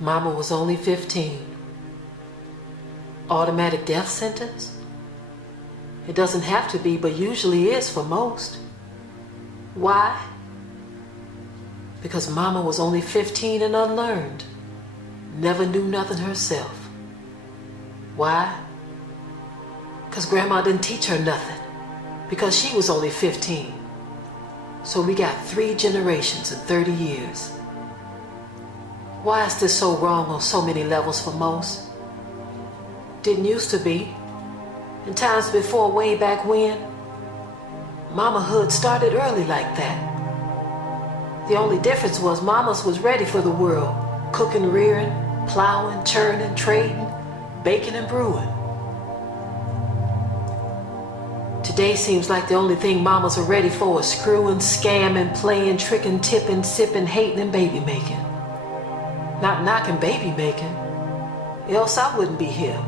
Mama was only 15. Automatic death sentence? It doesn't have to be, but usually is for most. Why? Because Mama was only 15 and unlearned. Never knew nothing herself. Why? Because Grandma didn't teach her nothing. Because she was only 15. So we got 3 generations in 30 years. Why is this so wrong on so many levels for most? Didn't used to be. In times before, way back when, Mamahood started early like that. The only difference was Mamas was ready for the world, cooking, rearing, plowing, churning, trading, baking and brewing. Today seems like the only thing Mamas are ready for is screwing, scamming, playing, tricking, tipping, sipping, hating, and baby making. Not knocking baby making, else I wouldn't be here.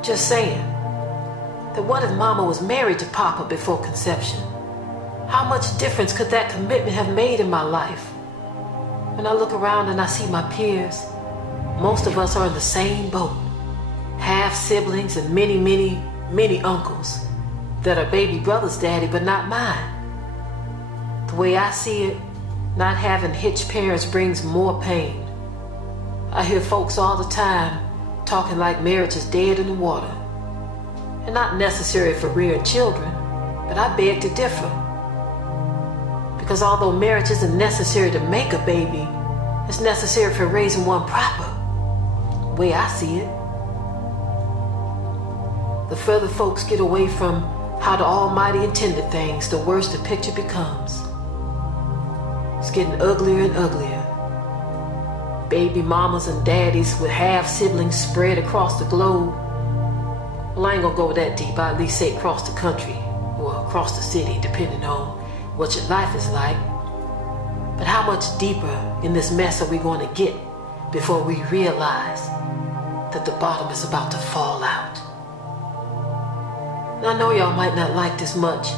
Just saying, that what if Mama was married to Papa before conception? How much difference could that commitment have made in my life? When I look around and I see my peers, most of us are in the same boat. Half siblings and many uncles that are baby brother's daddy but not mine. The way I see it, not having hitched parents brings more pain. I hear folks all the time talking like marriage is dead in the water. And not necessary for rearing children, but I beg to differ. Because although marriage isn't necessary to make a baby, it's necessary for raising one proper. The way I see it. The further folks get away from how the Almighty intended things, the worse the picture becomes. It's getting uglier and uglier. Baby mamas and daddies with half siblings spread across the globe. Well, I ain't gonna go that deep. I at least say across the country or across the city, depending on what your life is like. But how much deeper in this mess are we going to get before we realize that the bottom is about to fall out? Now, I know y'all might not like this much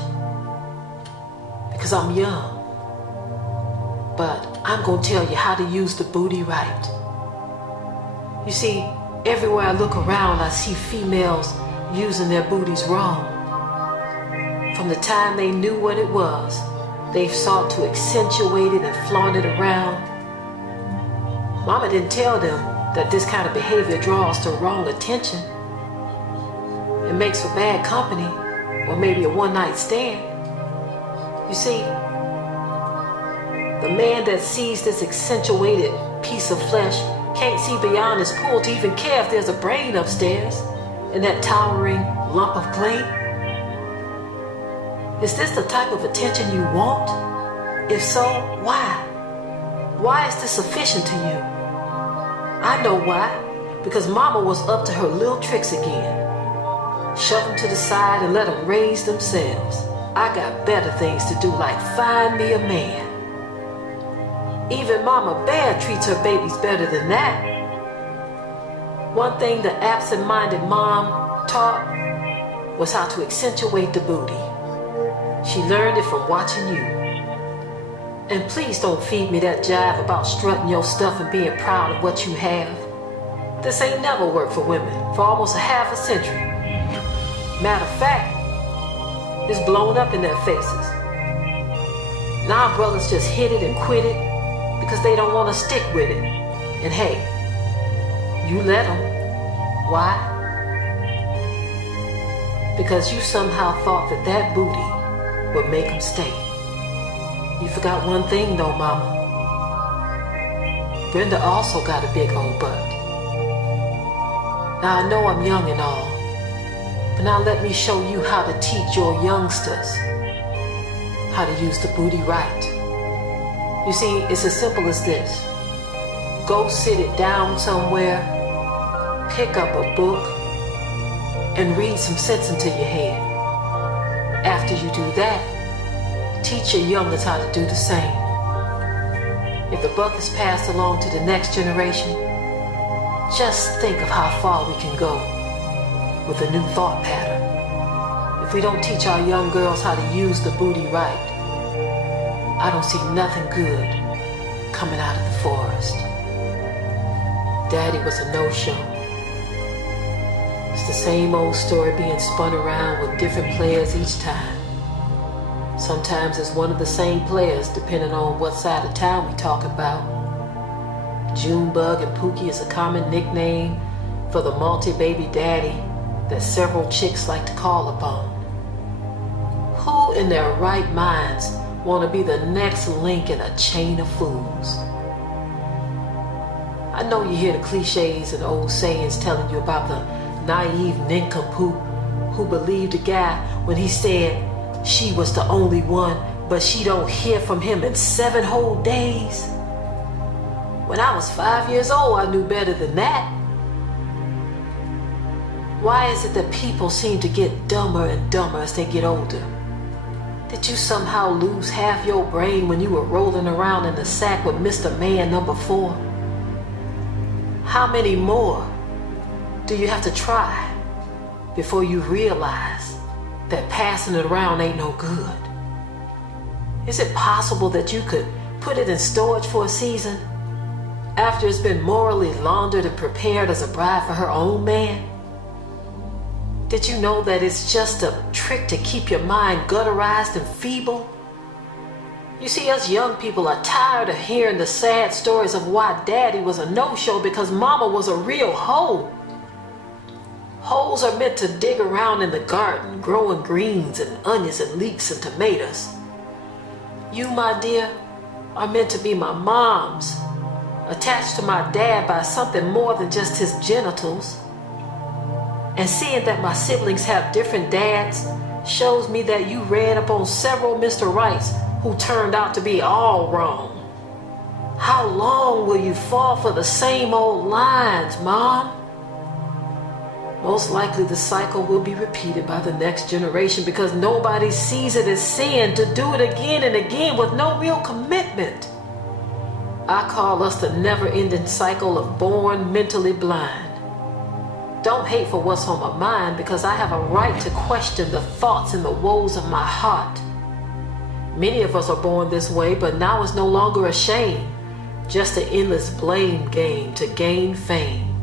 because I'm young. But I'm gonna tell you how to use the booty right. You see, everywhere I look around, I see females using their booties wrong. From the time they knew what it was, they've sought to accentuate it and flaunt it around. Mama didn't tell them that this kind of behavior draws the wrong attention. It makes for bad company, or maybe a one-night stand. You see, the man that sees this accentuated piece of flesh can't see beyond his pool to even care if there's a brain upstairs in that towering lump of clay. Is this the type of attention you want? If so, why? Why is this sufficient to you? I know why. Because Mama was up to her little tricks again. Shove them to the side and let them raise themselves. I got better things to do, like find me a man. Even Mama Bear treats her babies better than that. One thing the absent-minded mom taught was how to accentuate the booty. She learned it from watching you. And please don't feed me that jive about strutting your stuff and being proud of what you have. This ain't never worked for women for almost a half a century. Matter of fact, it's blown up in their faces. Now brothers just hit it and quit it because they don't want to stick with it. And hey, you let them. Why? Because you somehow thought that that booty would make them stay. You forgot one thing though, Mama. Brenda also got a big old butt. Now I know I'm young and all, but now let me show you how to teach your youngsters how to use the booty right. You see, it's as simple as this. Go sit it down somewhere, pick up a book, and read some sense into your head. After you do that, teach your youngest how to do the same. If the buck is passed along to the next generation, just think of how far we can go with a new thought pattern. If we don't teach our young girls how to use the booty right, I don't see nothing good coming out of the forest. Daddy was a no-show. It's the same old story being spun around with different players each time. Sometimes it's one of the same players depending on what side of town we talk about. Junebug and Pookie is a common nickname for the multi-baby daddy that several chicks like to call upon. Who in their right minds want to be the next link in a chain of fools? I know you hear the cliches and old sayings telling you about the naive nincompoop who believed a guy when he said she was the only one, but she don't hear from him in 7 whole days. When I was 5 years old, I knew better than that. Why is it that people seem to get dumber and dumber as they get older? Did you somehow lose half your brain when you were rolling around in the sack with Mr. Man number 4? How many more do you have to try before you realize that passing it around ain't no good? Is it possible that you could put it in storage for a season after it's been morally laundered and prepared as a bride for her own man? Did you know that it's just a trick to keep your mind gutterized and feeble? You see, us young people are tired of hearing the sad stories of why Daddy was a no-show because Mama was a real hoe. Hoes are meant to dig around in the garden, growing greens and onions and leeks and tomatoes. You, my dear, are meant to be my moms, attached to my dad by something more than just his genitals. And seeing that my siblings have different dads shows me that you read up on several Mr. Rights who turned out to be all wrong. How long will you fall for the same old lines, Mom? Most likely the cycle will be repeated by the next generation because nobody sees it as sin to do it again and again with no real commitment. I call us the never-ending cycle of born mentally blind. Don't hate for what's on my mind because I have a right to question the thoughts and the woes of my heart. Many of us are born this way, but now it's no longer a shame, just an endless blame game to gain fame.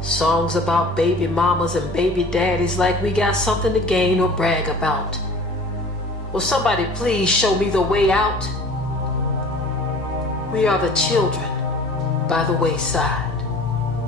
Songs about baby mamas and baby daddies like we got something to gain or brag about. Will somebody please show me the way out? We are the children by the wayside.